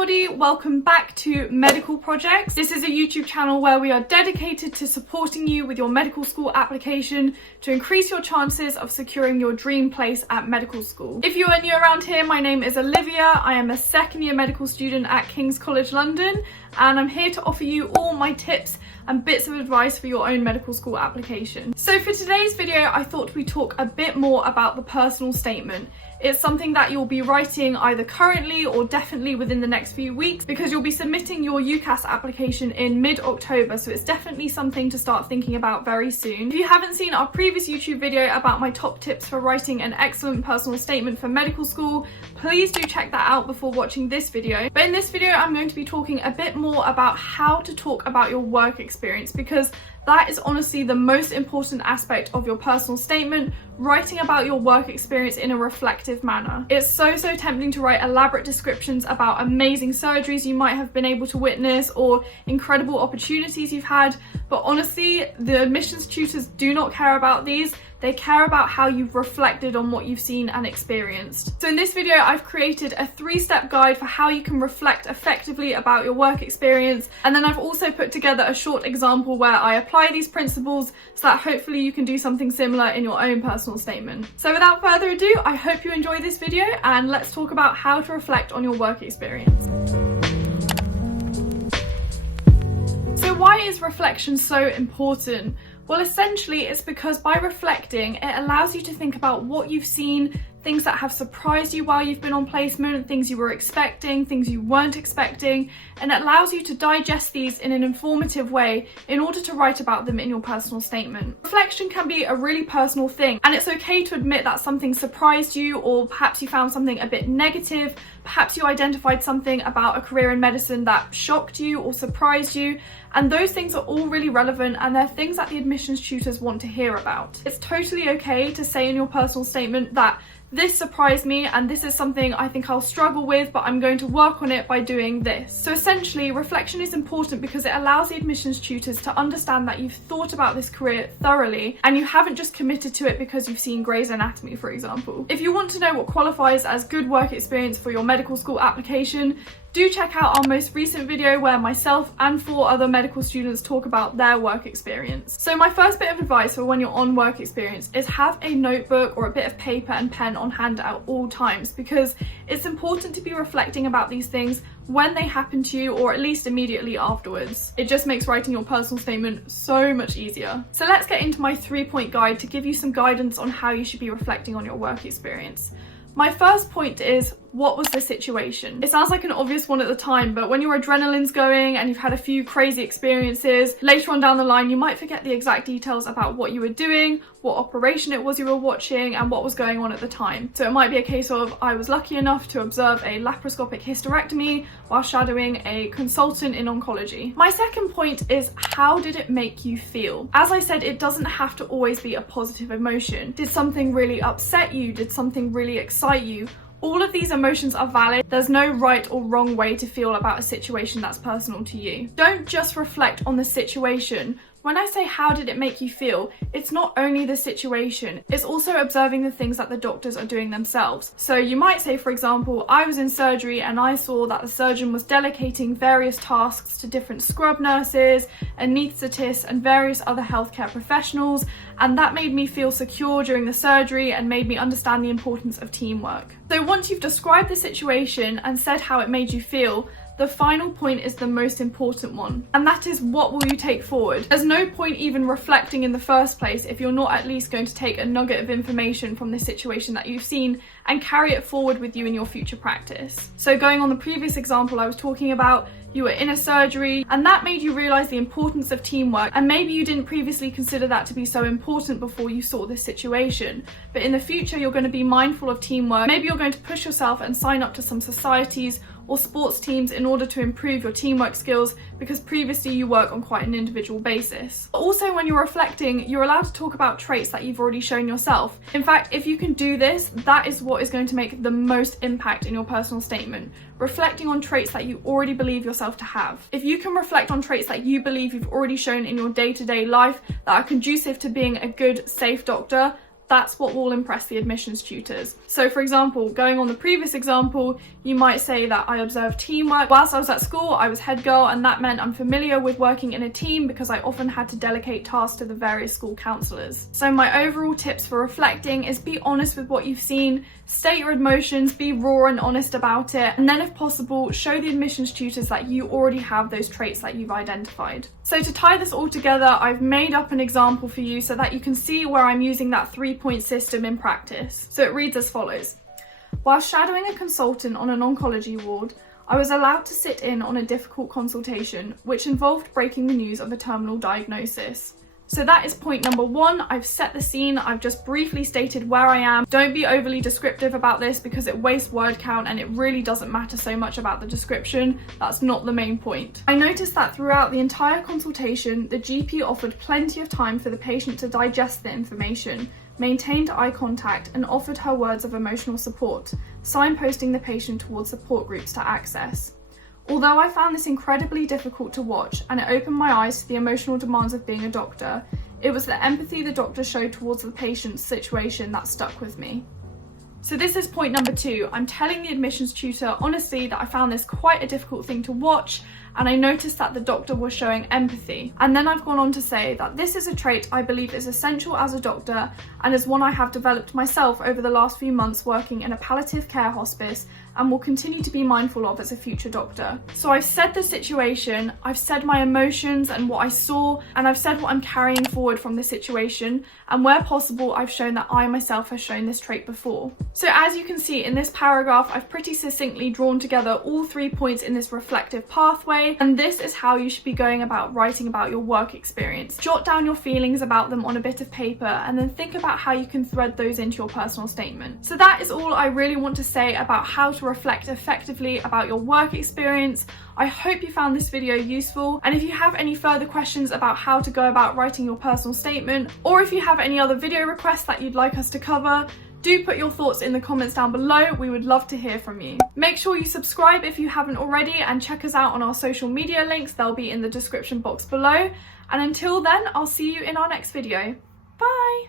everybody, welcome back to Medical Projects. This is a YouTube channel where we are dedicated to supporting you with your medical school application to increase your chances of securing your dream place at medical school. If you are new around here, my name is Olivia. I am a second year medical student at King's College London, and I'm here to offer you all my tips and bits of advice for your own medical school application. So for today's video, I thought we'd talk a bit more about the personal statement. It's something that you'll be writing either currently or definitely within the next few weeks, because you'll be submitting your UCAS application in mid-October, so it's definitely something to start thinking about very soon. If you haven't seen our previous YouTube video about my top tips for writing an excellent personal statement for medical school, please do check that out before watching this video. But in this video, I'm going to be talking a bit more about how to talk about your work experience, because that is honestly the most important aspect of your personal statement, writing about your work experience in a reflective manner. It's so tempting to write elaborate descriptions about amazing surgeries you might have been able to witness or incredible opportunities you've had, but honestly, the admissions tutors do not care about these. They care about how you've reflected on what you've seen and experienced. So in this video, I've created a 3-step guide for how you can reflect effectively about your work experience. And then I've also put together a short example where I apply these principles so that hopefully you can do something similar in your own personal statement. So without further ado, I hope you enjoy this video, and let's talk about how to reflect on your work experience. So why is reflection so important? Well, essentially, it's because by reflecting, it allows you to think about what you've seen, things that have surprised you while you've been on placement, things you were expecting, things you weren't expecting, and it allows you to digest these in an informative way in order to write about them in your personal statement. Reflection can be a really personal thing, and it's okay to admit that something surprised you, or perhaps you found something a bit negative. Perhaps you identified something about a career in medicine that shocked you or surprised you, and those things are all really relevant, and they're things that the admissions tutors want to hear about. It's totally okay to say in your personal statement that this surprised me and this is something I think I'll struggle with, but I'm going to work on it by doing this. So essentially, reflection is important because it allows the admissions tutors to understand that you've thought about this career thoroughly and you haven't just committed to it because you've seen Grey's Anatomy, for example. If you want to know what qualifies as good work experience for your medical school application, do check out our most recent video where myself and 4 other medical students talk about their work experience. So my first bit of advice for when you're on work experience is have a notebook or a bit of paper and pen on hand at all times, because it's important to be reflecting about these things when they happen to you, or at least immediately afterwards. It just makes writing your personal statement so much easier. So let's get into my 3-point guide to give you some guidance on how you should be reflecting on your work experience. My first point is, what was the situation? It sounds like an obvious one at the time, but when your adrenaline's going and you've had a few crazy experiences, later on down the line, you might forget the exact details about what you were doing, what operation it was you were watching, and what was going on at the time. So it might be a case of, I was lucky enough to observe a laparoscopic hysterectomy while shadowing a consultant in oncology. My second point is, how did it make you feel? As I said, it doesn't have to always be a positive emotion. Did something really upset you? Did something really excite you? All of these emotions are valid. There's no right or wrong way to feel about a situation that's personal to you. Don't just reflect on the situation. When I say how did it make you feel, it's not only the situation, it's also observing the things that the doctors are doing themselves. So you might say, for example, I was in surgery and I saw that the surgeon was delegating various tasks to different scrub nurses, anaesthetists, and various other healthcare professionals, and that made me feel secure during the surgery and made me understand the importance of teamwork. So once you've described the situation and said how it made you feel, the final point is the most important one, and that is, what will you take forward? There's no point even reflecting in the first place if you're not at least going to take a nugget of information from this situation that you've seen and carry it forward with you in your future practice. So going on the previous example I was talking about, you were in a surgery and that made you realise the importance of teamwork, and maybe you didn't previously consider that to be so important before you saw this situation, but in the future you're going to be mindful of teamwork. Maybe you're going to push yourself and sign up to some societies or sports teams in order to improve your teamwork skills, because previously you work on quite an individual basis. Also, when you're reflecting, you're allowed to talk about traits that you've already shown yourself. In fact, if you can do this, that is what is going to make the most impact in your personal statement. Reflecting on traits that you already believe yourself to have. If you can reflect on traits that you believe you've already shown in your day-to-day life that are conducive to being a good, safe doctor, That's what will impress the admissions tutors. So for example, going on the previous example, you might say that I observed teamwork. Whilst I was at school, I was head girl, and that meant I'm familiar with working in a team because I often had to delegate tasks to the various school counsellors. So my overall tips for reflecting is be honest with what you've seen, state your emotions, be raw and honest about it, and then if possible, show the admissions tutors that you already have those traits that you've identified. So to tie this all together, I've made up an example for you so that you can see where I'm using that 3-point system in practice. So it reads as follows. While shadowing a consultant on an oncology ward, I was allowed to sit in on a difficult consultation, which involved breaking the news of a terminal diagnosis. So that is point number 1. I've set the scene. I've just briefly stated where I am. Don't be overly descriptive about this because it wastes word count and it really doesn't matter so much about the description. That's not the main point. I noticed that throughout the entire consultation, the GP offered plenty of time for the patient to digest the information, maintained eye contact and offered her words of emotional support, signposting the patient towards support groups to access. Although I found this incredibly difficult to watch and it opened my eyes to the emotional demands of being a doctor, it was the empathy the doctor showed towards the patient's situation that stuck with me. So this is point number 2. I'm telling the admissions tutor honestly that I found this quite a difficult thing to watch, and I noticed that the doctor was showing empathy. And then I've gone on to say that this is a trait I believe is essential as a doctor and is one I have developed myself over the last few months working in a palliative care hospice and will continue to be mindful of as a future doctor. So I've said the situation, I've said my emotions and what I saw, and I've said what I'm carrying forward from the situation, and where possible I've shown that I myself have shown this trait before. So as you can see in this paragraph, I've pretty succinctly drawn together all 3 points in this reflective pathway, and this is how you should be going about writing about your work experience. Jot down your feelings about them on a bit of paper and then think about how you can thread those into your personal statement. So that is all I really want to say about how to reflect effectively about your work experience. I hope you found this video useful, and if you have any further questions about how to go about writing your personal statement, or if you have any other video requests that you'd like us to cover, do put your thoughts in the comments down below. We would love to hear from you. Make sure you subscribe if you haven't already, and check us out on our social media links. They'll be in the description box below. And until then, I'll see you in our next video. Bye!